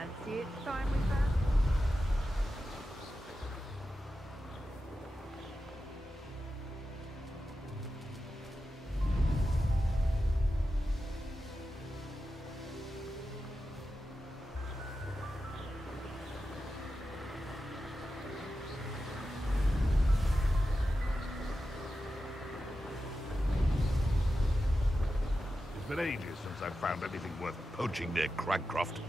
Fancy it's time we found. It's been ages since I've found anything worth poaching near Cragcroft.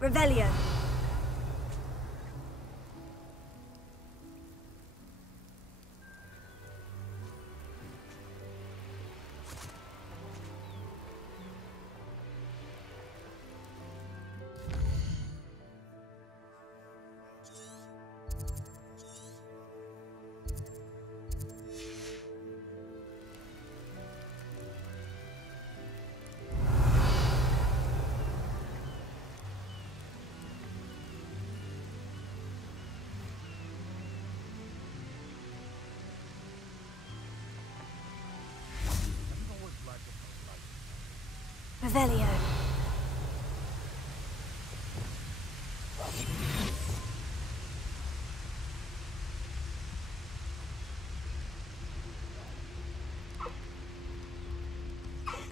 Revelio. Revelio.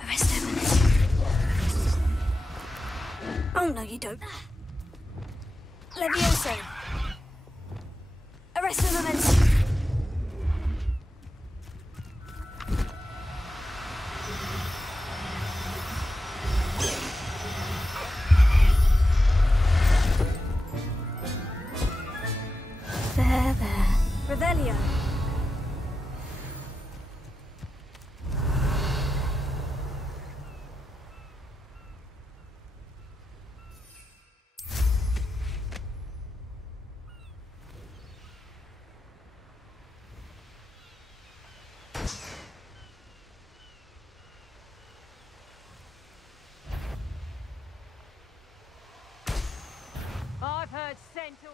Arrest him. Oh, no, you don't. Levioso. Arrest the moment. Revelio. I've heard centaurs.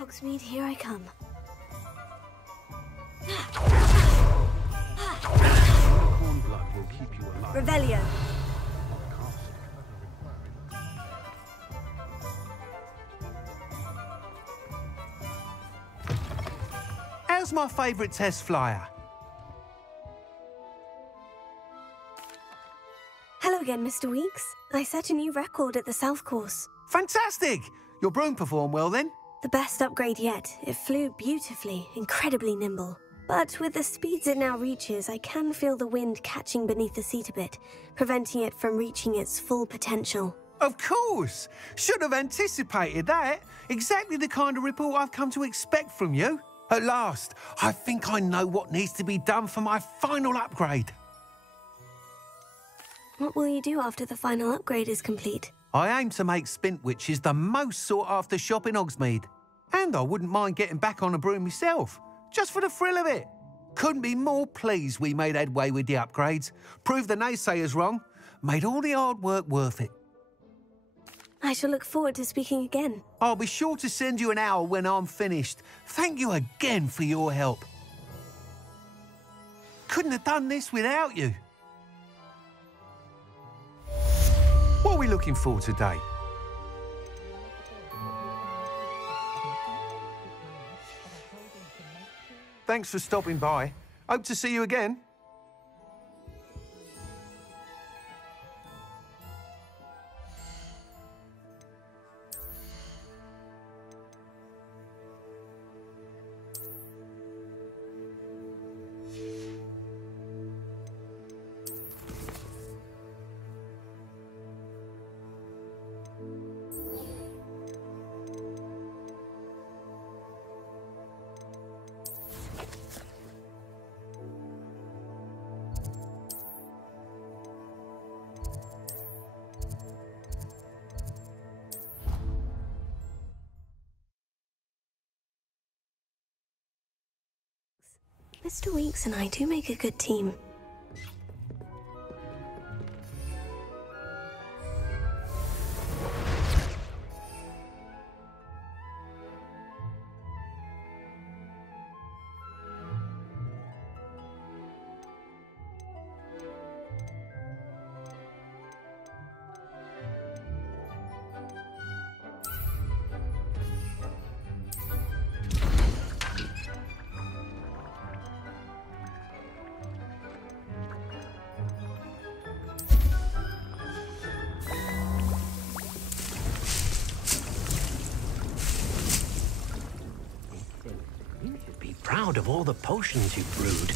Hogsmeade, here I come. Hornblood will keep you alive. Revelio. How's my favourite test flyer? Hello again, Mr. Weeks. I set a new record at the South Course. Fantastic! Your broom performed well then? The best upgrade yet. It flew beautifully, incredibly nimble. But with the speeds it now reaches, I can feel the wind catching beneath the seat a bit, preventing it from reaching its full potential. Of course! Should have anticipated that. Exactly the kind of report I've come to expect from you. At last, I think I know what needs to be done for my final upgrade. What will you do after the final upgrade is complete? I aim to make Spintwitches the most sought-after shop in Hogsmeade. And I wouldn't mind getting back on a broom myself, just for the thrill of it. Couldn't be more pleased we made headway with the upgrades, proved the naysayers wrong, made all the hard work worth it. I shall look forward to speaking again. I'll be sure to send you an hour when I'm finished. Thank you again for your help. Couldn't have done this without you. What are we looking for today? Thanks for stopping by. Hope to see you again. Mr. Weeks and I do make a good team. Proud of all the potions you brewed.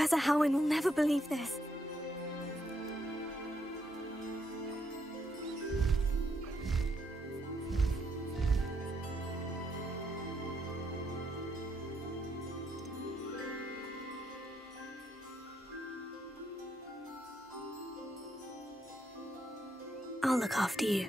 Professor Howin will never believe this. I'll look after you.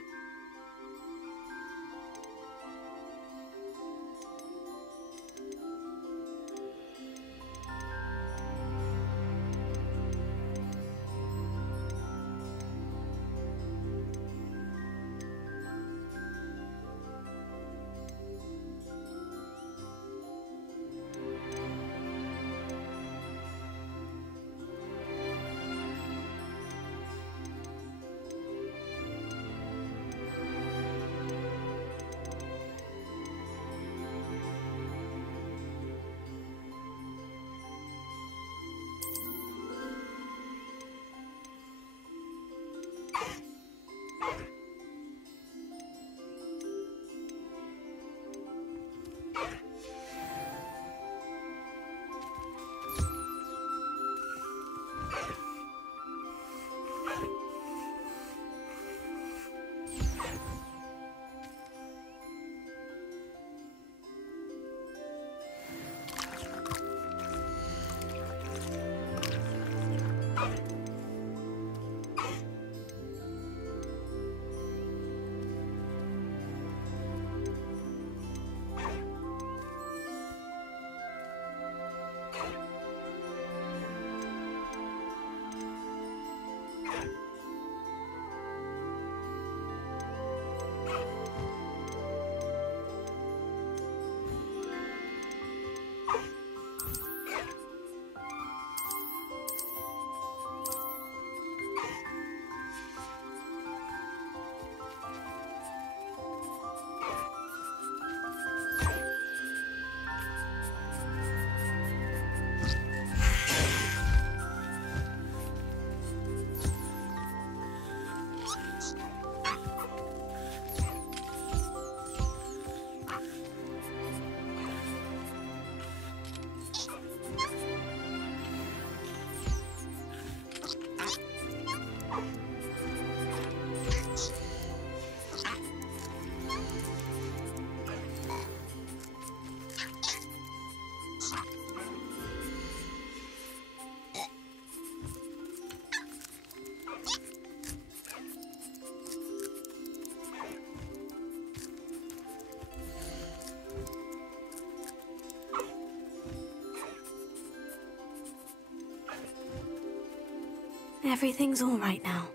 Everything's all right now.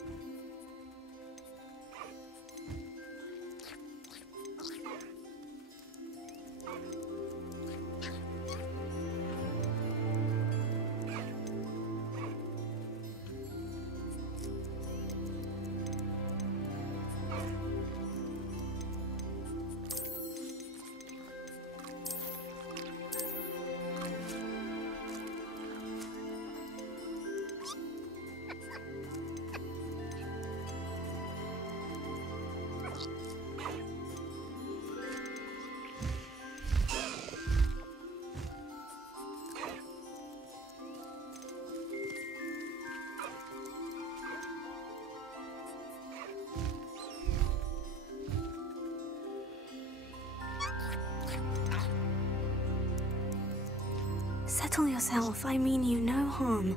Settle yourself, I mean you no harm.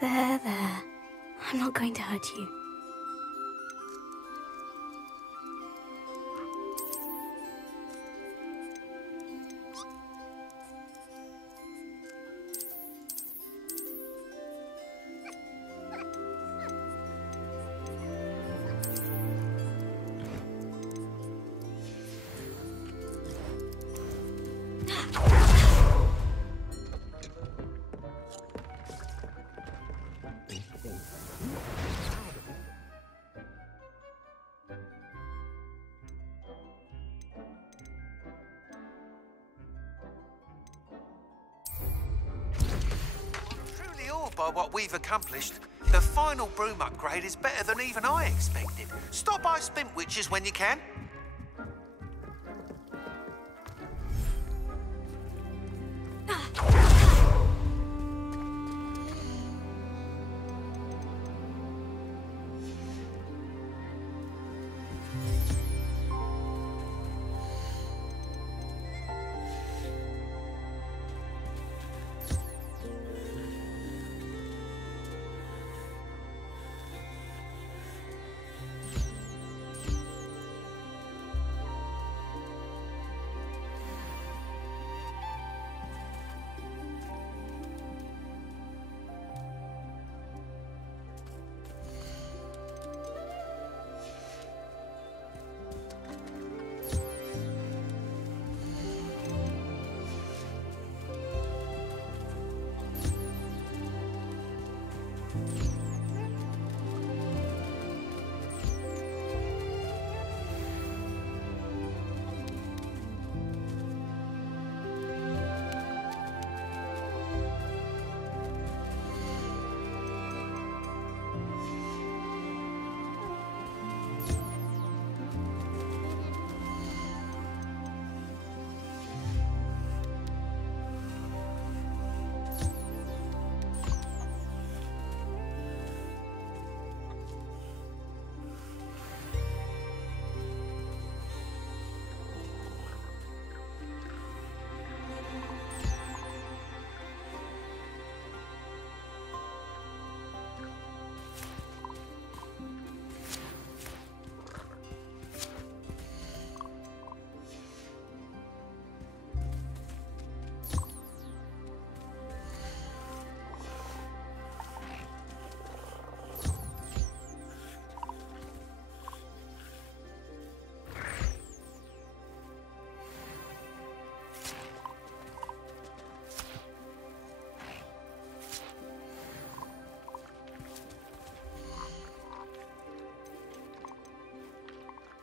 There. I'm not going to hurt you. By what we've accomplished, the final broom upgrade is better than even I expected. Stop by Spintwitches when you can.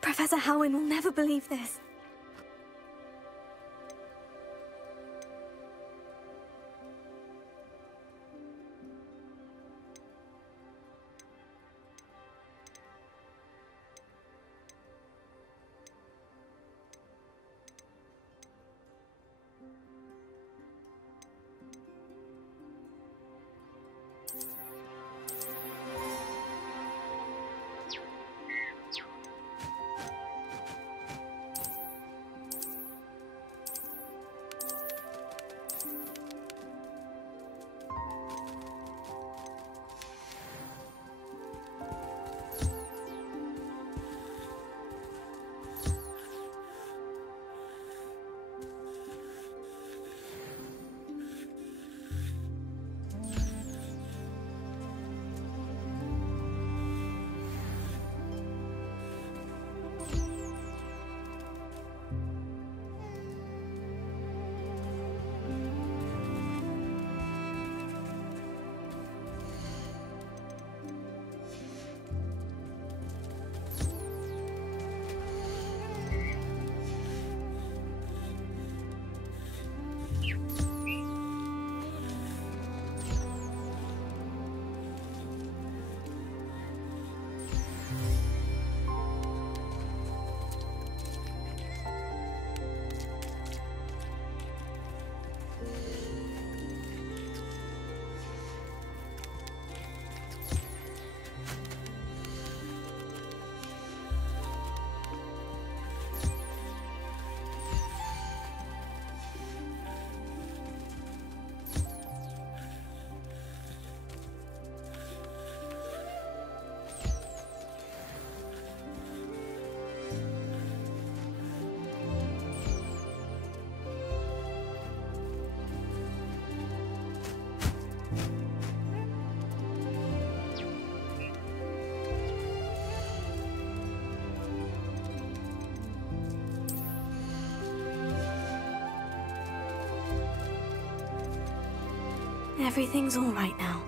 Professor Howin will never believe this. Everything's all right now.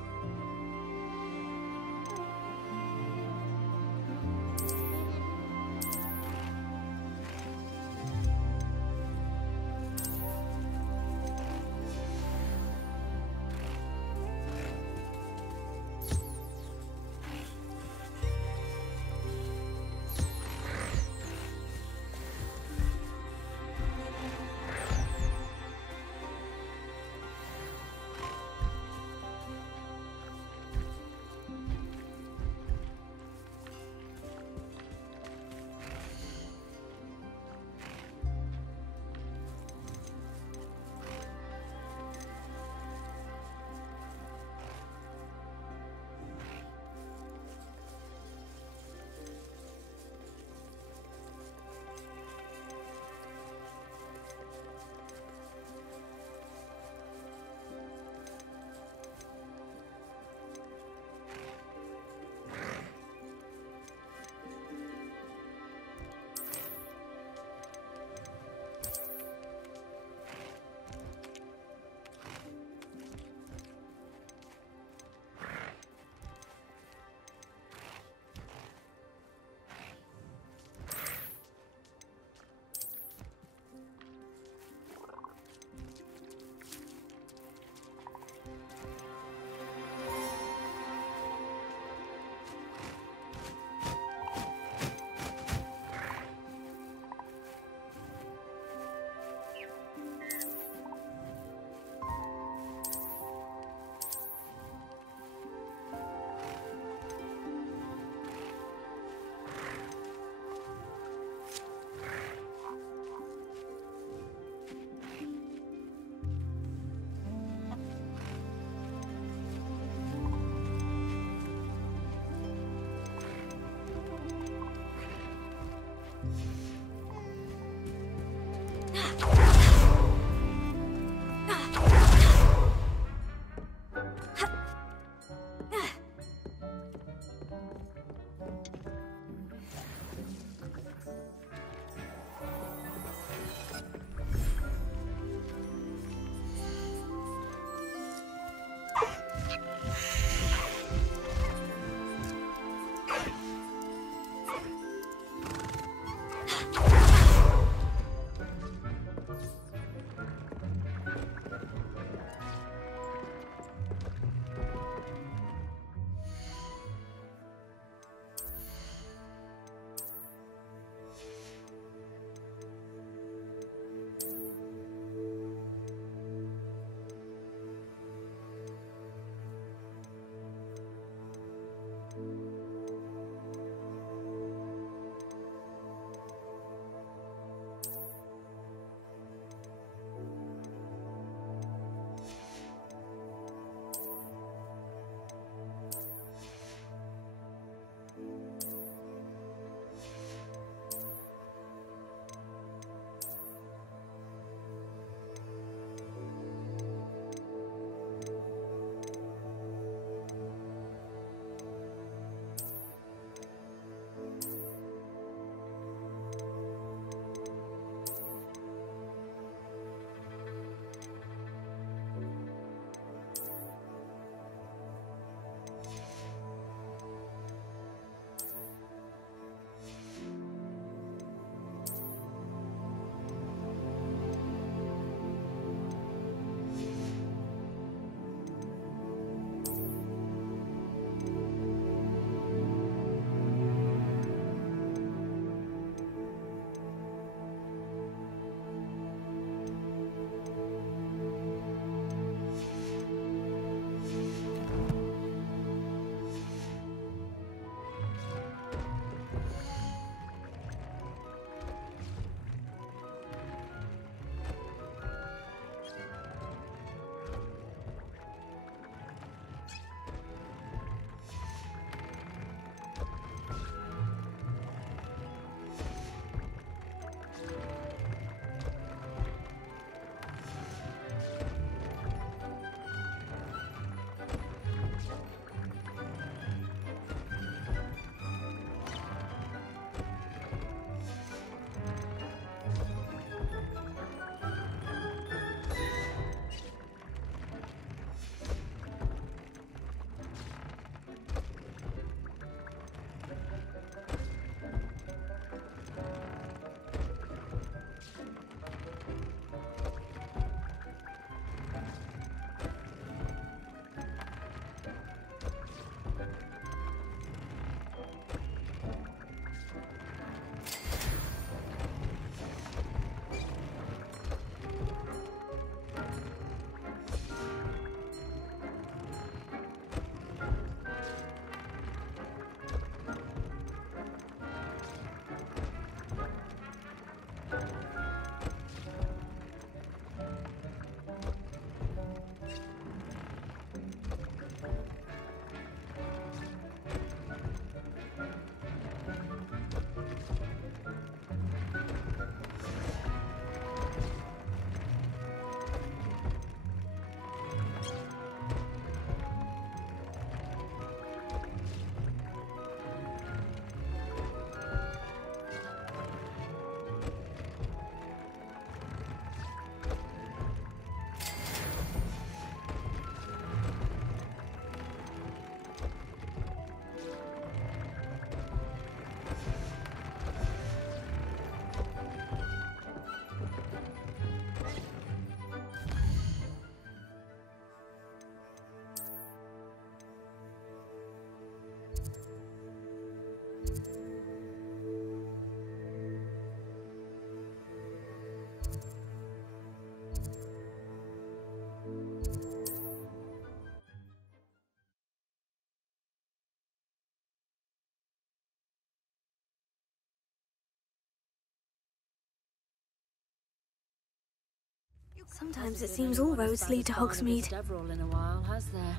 Sometimes it seems all roads lead to Hogsmeade. Deverell in a while, has there?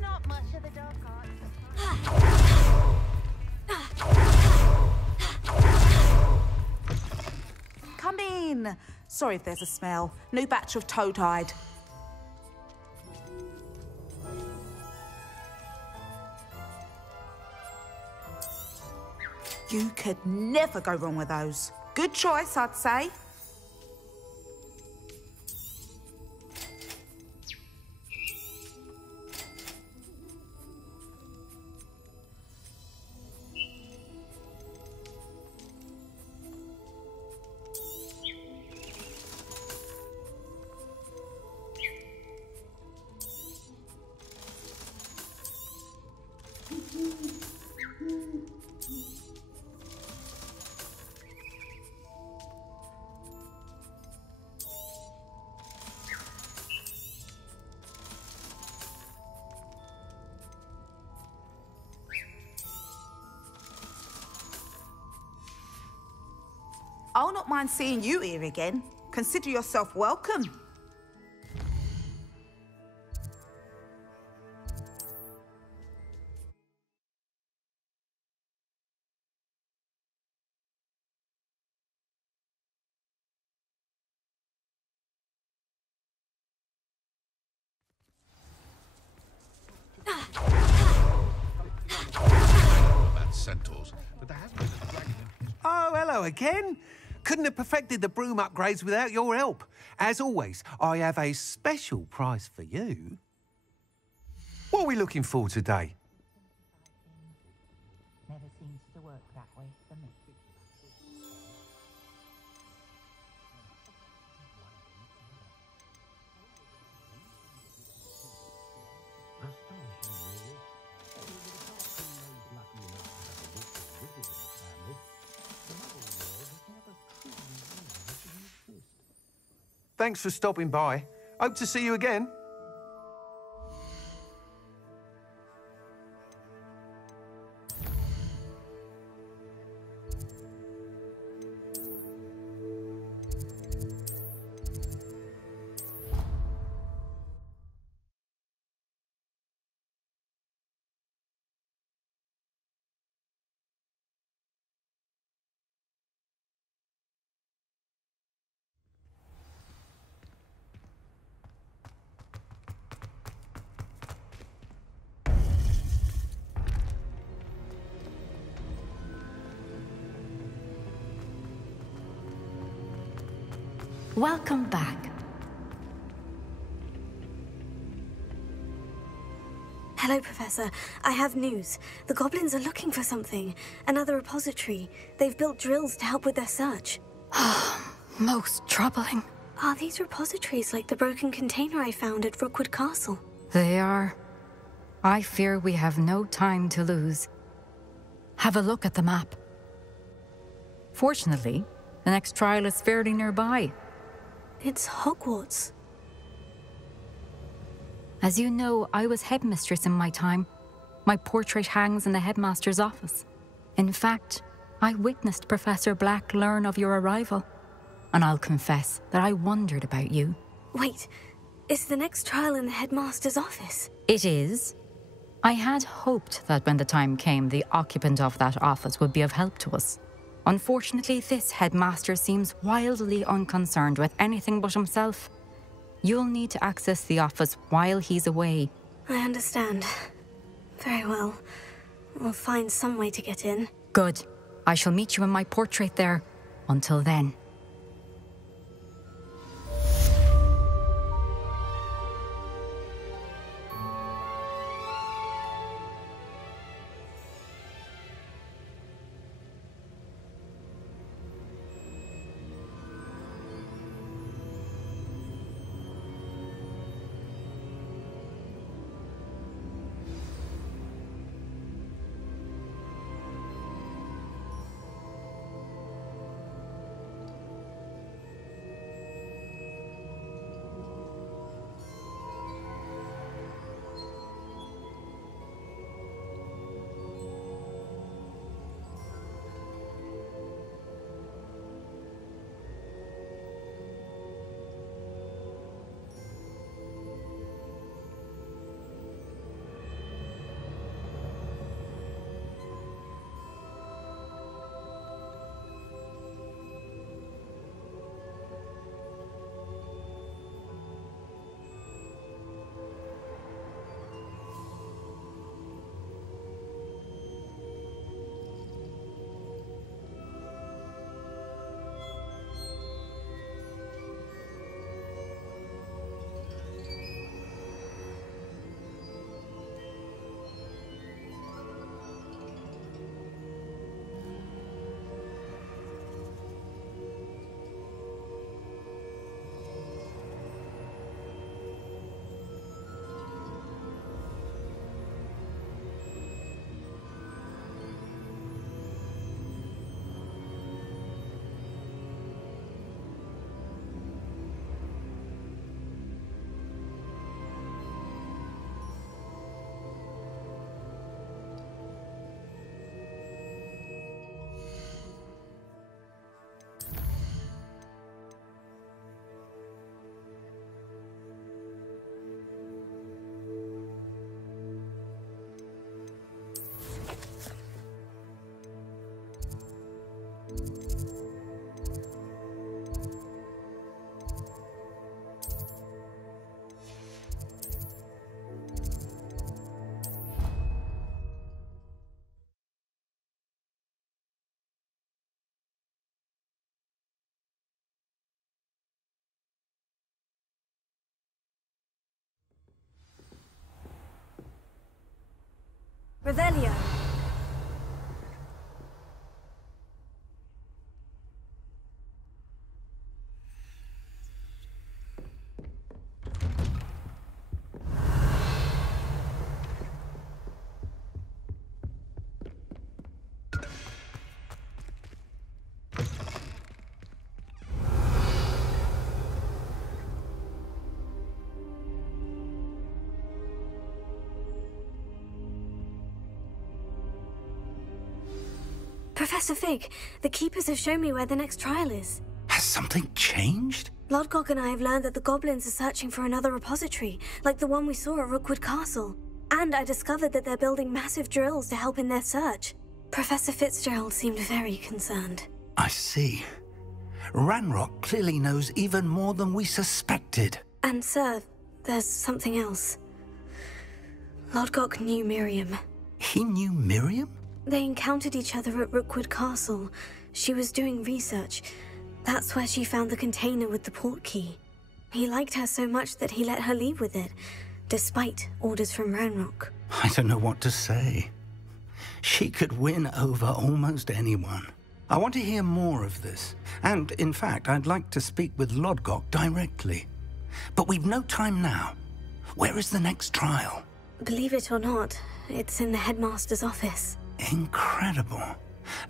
Not much of the dark arts. Come in. Sorry if there's a smell. New batch of toad-hide. You could never go wrong with those. Good choice, I'd say. I'll not mind seeing you here again. Consider yourself welcome. About centaurs, but there has been a dragon in history. Oh, hello again. Couldn't have perfected the broom upgrades without your help. As always, I have a special prize for you. What are we looking for today? Never seems to work that way for me. Thanks for stopping by. Hope to see you again. Welcome back. Hello, Professor. I have news. The goblins are looking for something. Another repository. They've built drills to help with their search. Most troubling. Are these repositories like the broken container I found at Rookwood Castle? They are. I fear we have no time to lose. Have a look at the map. Fortunately, the next trial is fairly nearby. It's Hogwarts. As you know, I was headmistress in my time. My portrait hangs in the headmaster's office. In fact, I witnessed Professor Black learn of your arrival. And I'll confess that I wondered about you. Wait, is the next trial in the headmaster's office? It is. I had hoped that when the time came, the occupant of that office would be of help to us. Unfortunately, this headmaster seems wildly unconcerned with anything but himself. You'll need to access the office while he's away. I understand. Very well. We'll find some way to get in. Good. I shall meet you in my portrait there. Until then. Revelio. Professor Fig, the Keepers have shown me where the next trial is. Has something changed? Lodgok and I have learned that the goblins are searching for another repository, like the one we saw at Rookwood Castle. And I discovered that they're building massive drills to help in their search. Professor Fitzgerald seemed very concerned. I see. Ranrock clearly knows even more than we suspected. And sir, there's something else. Lodgok knew Miriam. He knew Miriam? They encountered each other at Rookwood Castle. She was doing research. That's where she found the container with the port key. He liked her so much that he let her leave with it, despite orders from Ranrock. I don't know what to say. She could win over almost anyone. I want to hear more of this. And, in fact, I'd like to speak with Lodgok directly. But we've no time now. Where is the next trial? Believe it or not, it's in the headmaster's office. Incredible.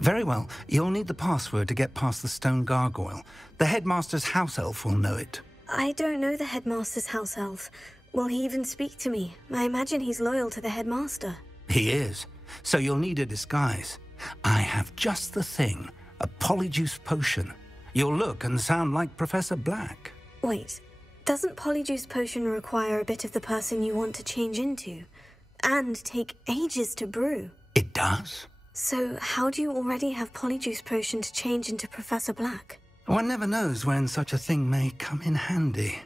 Very well, you'll need the password to get past the stone gargoyle. The headmaster's house elf will know it. I don't know the headmaster's house elf. Will he even speak to me? I imagine he's loyal to the headmaster. He is. So you'll need a disguise. I have just the thing. A polyjuice potion. You'll look and sound like Professor Black. Wait, doesn't polyjuice potion require a bit of the person you want to change into? And take ages to brew? It does. So how do you already have polyjuice potion to change into Professor Black? One never knows when such a thing may come in handy.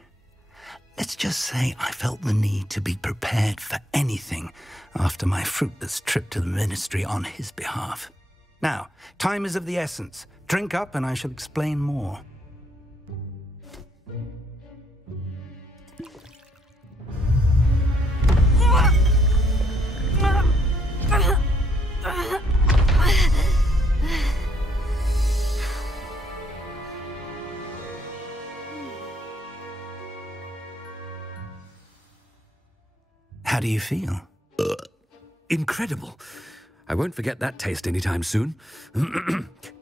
Let's just say I felt the need to be prepared for anything after my fruitless trip to the Ministry on his behalf. Now, time is of the essence. Drink up and I shall explain more. How do you feel? Incredible. I won't forget that taste anytime soon.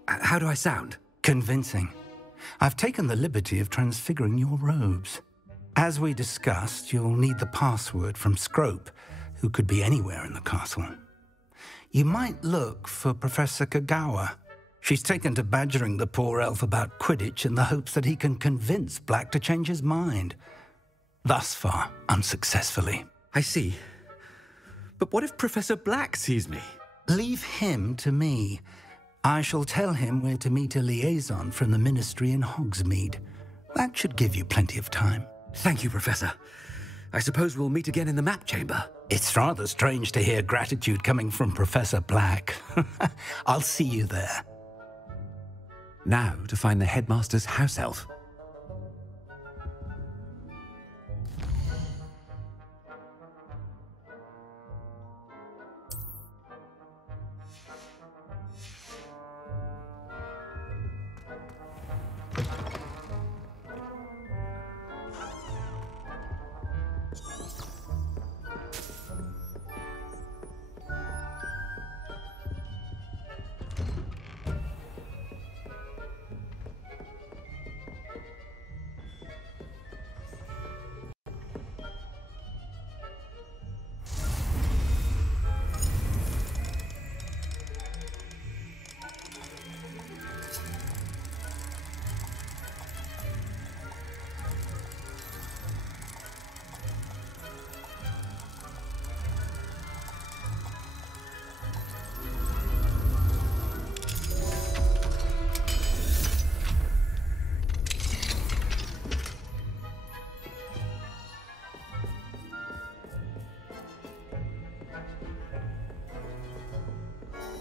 How do I sound? Convincing. I've taken the liberty of transfiguring your robes. As we discussed, you'll need the password from Scrope, who could be anywhere in the castle. You might look for Professor Kagawa. She's taken to badgering the poor elf about Quidditch in the hopes that he can convince Black to change his mind. Thus far, unsuccessfully. I see. But what if Professor Black sees me? Leave him to me. I shall tell him where to meet a liaison from the Ministry in Hogsmeade. That should give you plenty of time. Thank you, Professor. I suppose we'll meet again in the map chamber. It's rather strange to hear gratitude coming from Professor Black. I'll see you there. Now to find the headmaster's house elf.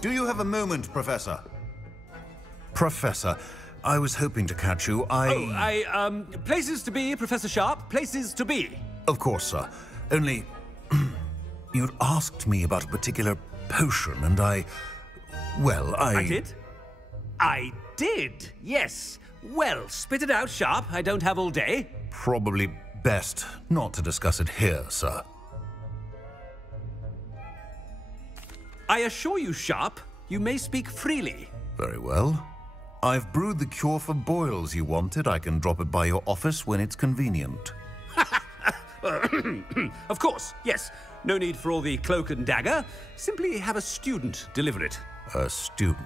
Do you have a moment, Professor? Professor, I was hoping to catch you. Places to be, Professor Sharp, places to be. Of course, sir. Only, you'd asked me about a particular potion, and well, I did? I did, yes. Well, spit it out, Sharp. I don't have all day. Probably best not to discuss it here, sir. I assure you, Sharp, you may speak freely. Very well. I've brewed the cure for boils you wanted. I can drop it by your office when it's convenient. Of course, yes. No need for all the cloak and dagger. Simply have a student deliver it. A student.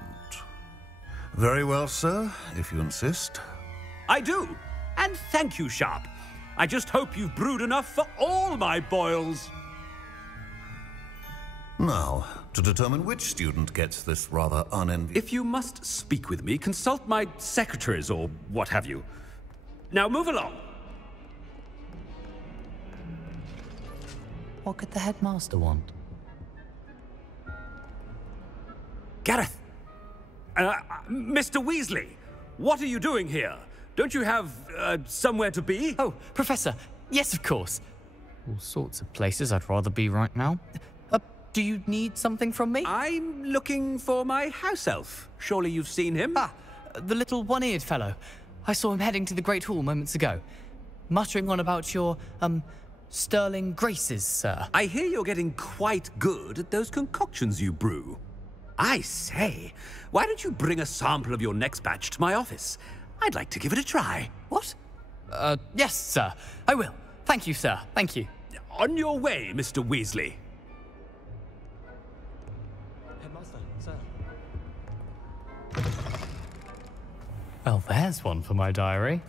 Very well, sir, if you insist. I do. And thank you, Sharp. I just hope you've brewed enough for all my boils. Now, to determine which student gets this rather unenviable... If you must speak with me, consult my secretaries or what have you. Now move along. What could the headmaster want? Gareth! Mr. Weasley, what are you doing here? Don't you have, somewhere to be? Oh, Professor, yes, of course. All sorts of places I'd rather be right now. Do you need something from me? I'm looking for my house elf. Surely you've seen him? Ah, the little one-eared fellow. I saw him heading to the Great Hall moments ago, muttering on about your, sterling graces, sir. I hear you're getting quite good at those concoctions you brew. I say, why don't you bring a sample of your next batch to my office? I'd like to give it a try. What? Yes, sir. I will. Thank you, sir. Thank you. On your way, Mr. Weasley. Headmaster, sir. Well, there's one for my diary.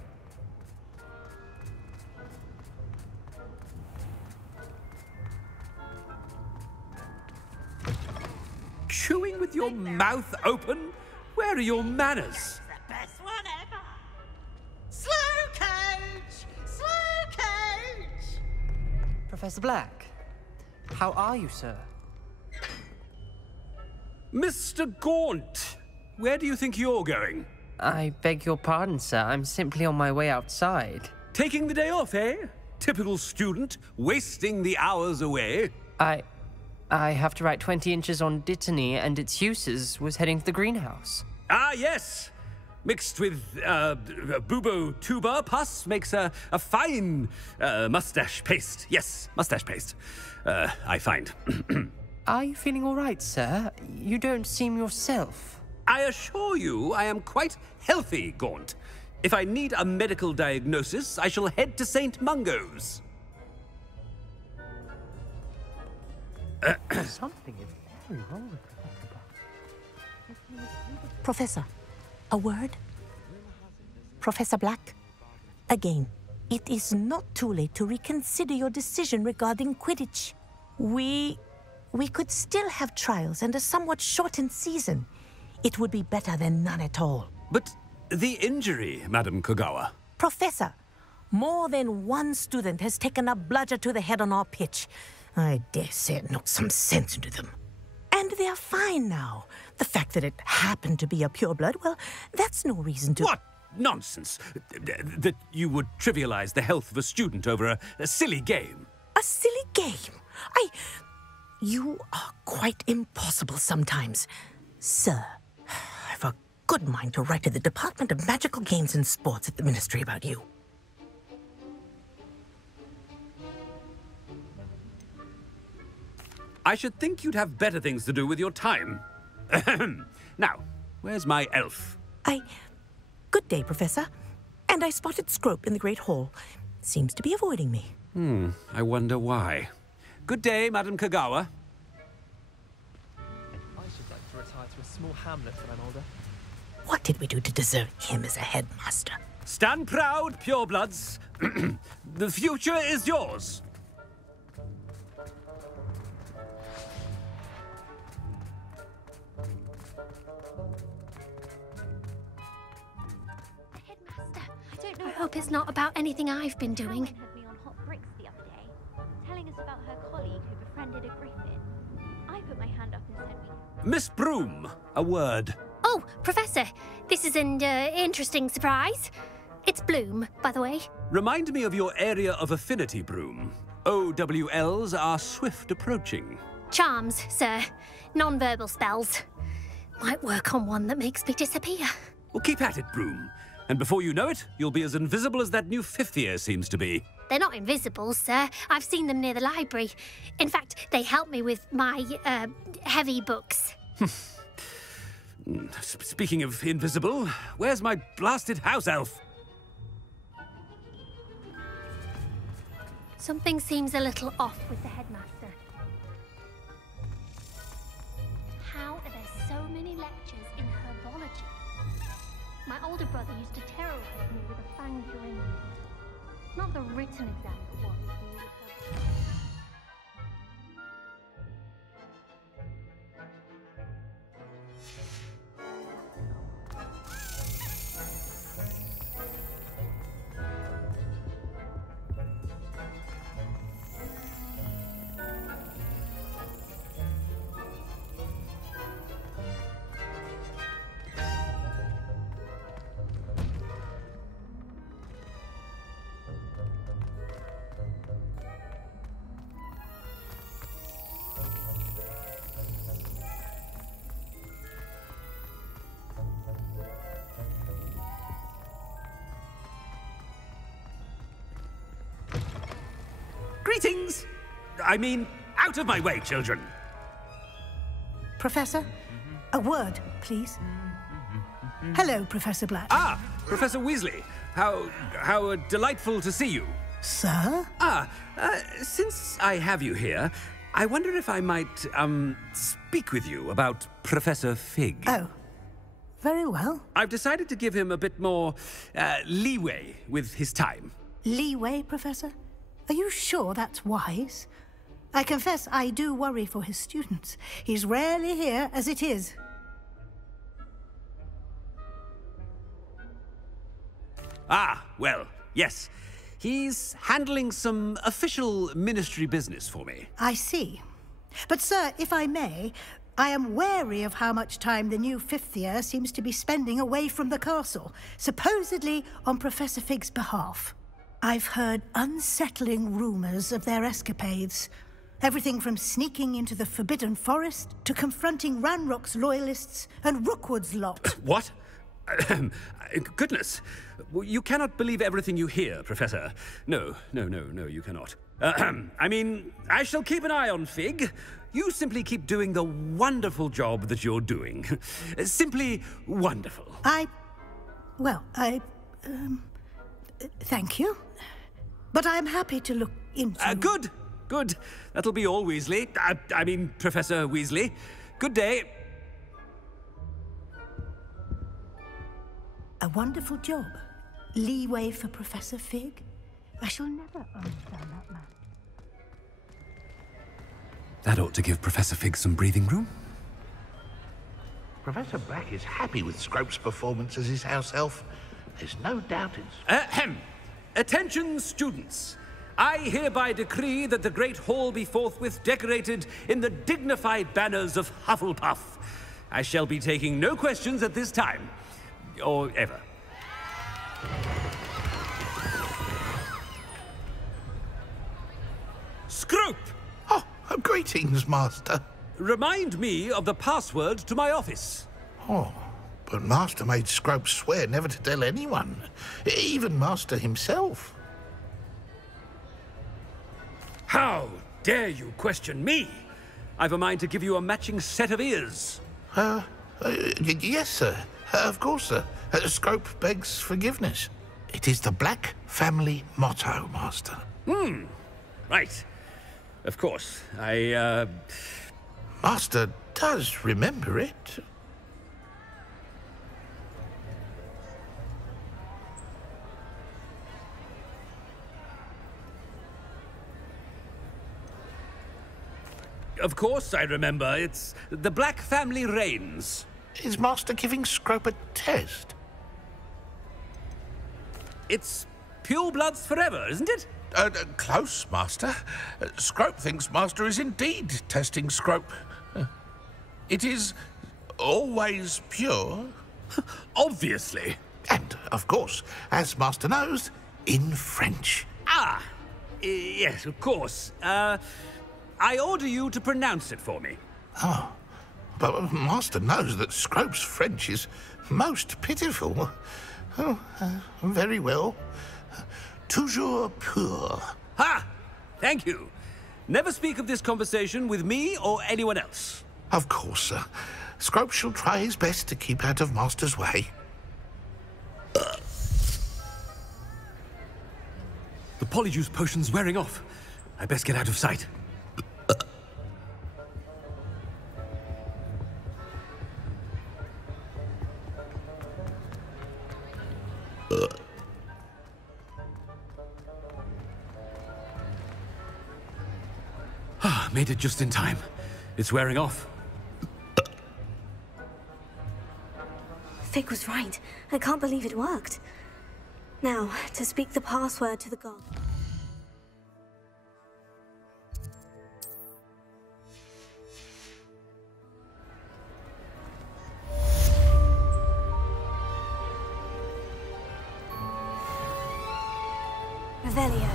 Chewing with your mouth open? Where are your manners? The best one ever. Slow coach! Slow coach! Professor Black, how are you, sir? Mr. Gaunt, where do you think you're going? I beg your pardon, sir. I'm simply on my way outside. Taking the day off, eh? Typical student, wasting the hours away. I have to write 20 inches on Dittany and its uses. Was heading to the greenhouse. Ah, yes. Mixed with bubo tuber pus makes a fine mustache paste. Yes, mustache paste. I find. Are you feeling all right, sir? You don't seem yourself. I assure you I am quite healthy, Gaunt. If I need a medical diagnosis, I shall head to St. Mungo's. Something is very wrong with Professor, a word? Professor Black, again, it is not too late to reconsider your decision regarding Quidditch. We could still have trials and a somewhat shortened season. It would be better than none at all. But the injury, Madam Kogawa. Professor, more than one student has taken a bludger to the head on our pitch. I dare say it knocked some sense into them. And they're fine now. The fact that it happened to be a pureblood, well, that's no reason to... What nonsense! That you would trivialize the health of a student over a silly game. A silly game? You are quite impossible sometimes. Sir, I've a good mind to write to the Department of Magical Games and Sports at the Ministry about you. I should think you'd have better things to do with your time. Now, where's my elf? Good day, Professor. And I spotted Scrope in the Great Hall. Seems to be avoiding me. I wonder why. Good day, Madam Kogawa. I should like to retire to a small hamlet when I'm older. What did we do to deserve him as a headmaster? Stand proud, purebloods. The future is yours. I hope it's not about anything I've been doing. Had me on hot bricks the other day, telling us about her colleague who befriended a griffin. I put my hand up and said Miss Broom, a word. Oh, Professor, this is an interesting surprise. It's Bloom, by the way. Remind me of your area of affinity, Broom. OWLs are swift approaching. Charms, sir. Non-verbal spells. Might work on one that makes me disappear. Well, keep at it, Broom. And before you know it, you'll be as invisible as that new fifth year seems to be. They're not invisible, sir. I've seen them near the library. In fact, they help me with my, heavy books. Speaking of invisible, where's my blasted house elf? Something seems a little off with the headmaster. How are there so many lectures in herbology? My older brother used to terrorize me with a fanged geranium. Not the written exam that worries me with herbology. Greetings! I mean, out of my way, children. Professor, a word, please. Hello, Professor Black. Ah, Professor Weasley. How delightful to see you. Sir? Since I have you here, I wonder if I might, speak with you about Professor Fig. Oh, very well. I've decided to give him a bit more, leeway with his time. Leeway, Professor? Are you sure that's wise? I confess I do worry for his students. He's rarely here as it is. Ah, well, yes. He's handling some official ministry business for me. I see. But, sir, if I may, I am wary of how much time the new fifth year seems to be spending away from the castle, supposedly on Professor Fig's behalf. I've heard unsettling rumors of their escapades. Everything from sneaking into the Forbidden Forest to confronting Ranrock's loyalists and Rookwood's lot. What? Goodness. You cannot believe everything you hear, Professor. No, you cannot. I mean, I shall keep an eye on Fig. You simply keep doing the wonderful job that you're doing. Simply wonderful. Thank you. But I'm happy to look into... Good. That'll be all, Weasley. I mean, Professor Weasley. Good day. A wonderful job. Leeway for Professor Fig. I shall never understand that man. That ought to give Professor Fig some breathing room. Professor Black is happy with Scrope's performance as his house elf. There's no doubt Attention, students. I hereby decree that the Great Hall be forthwith decorated in the dignified banners of Hufflepuff. I shall be taking no questions at this time. Or ever. Scrope! Oh, greetings, Master. Remind me of the password to my office. Oh, but Master made Scrope swear never to tell anyone, even Master himself. How dare you question me? I've a mind to give you a matching set of ears. Yes, sir. Of course, sir. Scrope begs forgiveness. It is the Black family motto, Master. Right. Of course. Master does remember it. Of course I remember. It's the Black family reigns. Is Master giving Scrope a test? It's purebloods forever, isn't it? Close, Master. Scrope thinks Master is indeed testing Scrope. It is always pure. Obviously. And, of course, as Master knows, in French. Yes, of course. I order you to pronounce it for me. Oh, but Master knows that Scrope's French is most pitiful. Oh, very well. Toujours pur. Ha! Thank you. Never speak of this conversation with me or anyone else. Of course, sir. Scrope shall try his best to keep out of Master's way. The polyjuice potion's wearing off. I best get out of sight. Made it just in time. It's wearing off. Fig was right. I can't believe it worked. Now, to speak the password to the god. Revelio.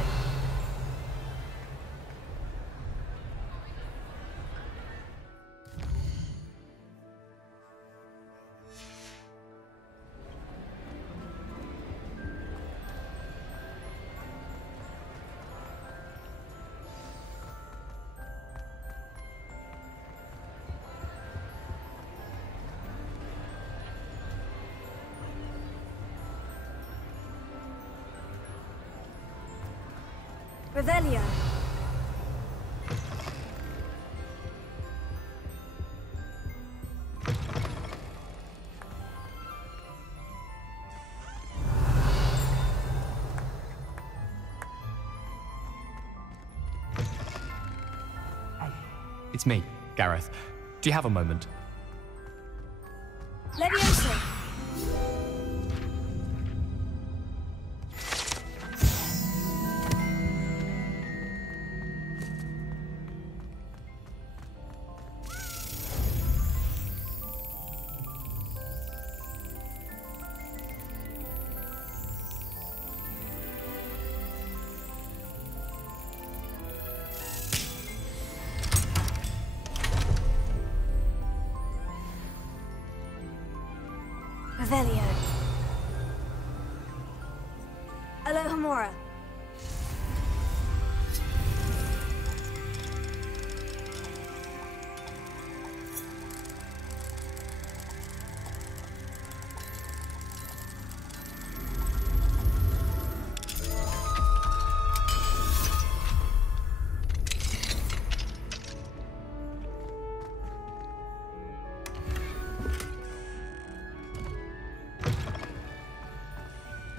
Revelio. It's me, Gareth. Do you have a moment? Leviosa. Revelio. Alohomora.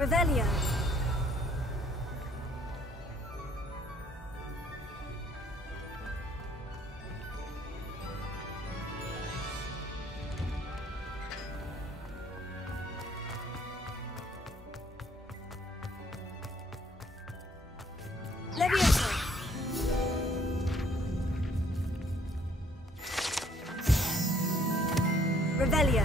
Revelio. Leviosa. Revelio.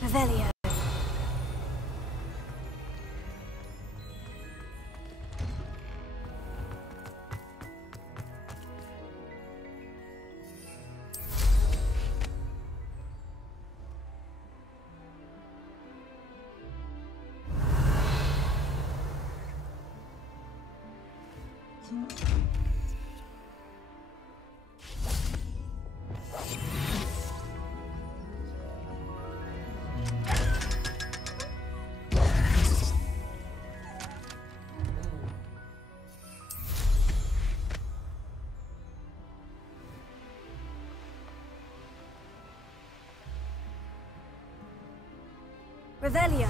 Revelio. Revelio.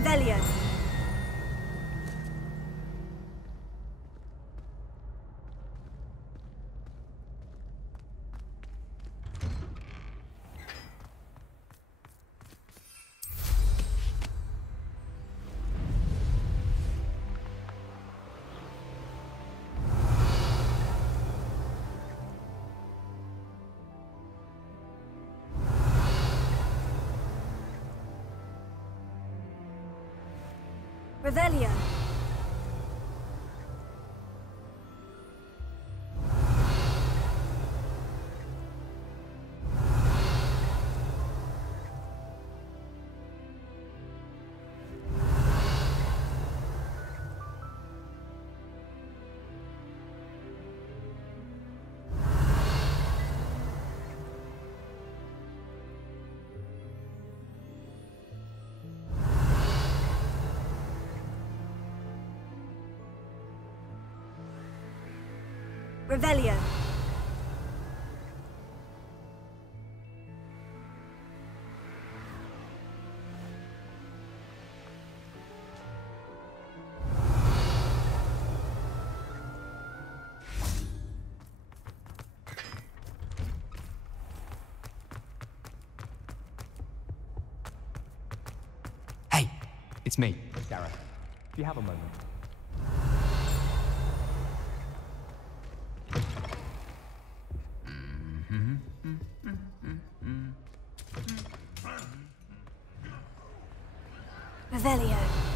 Revelio. Revelio. Revelio. Hey, it's me, Gareth. Do you have a moment? Revelio.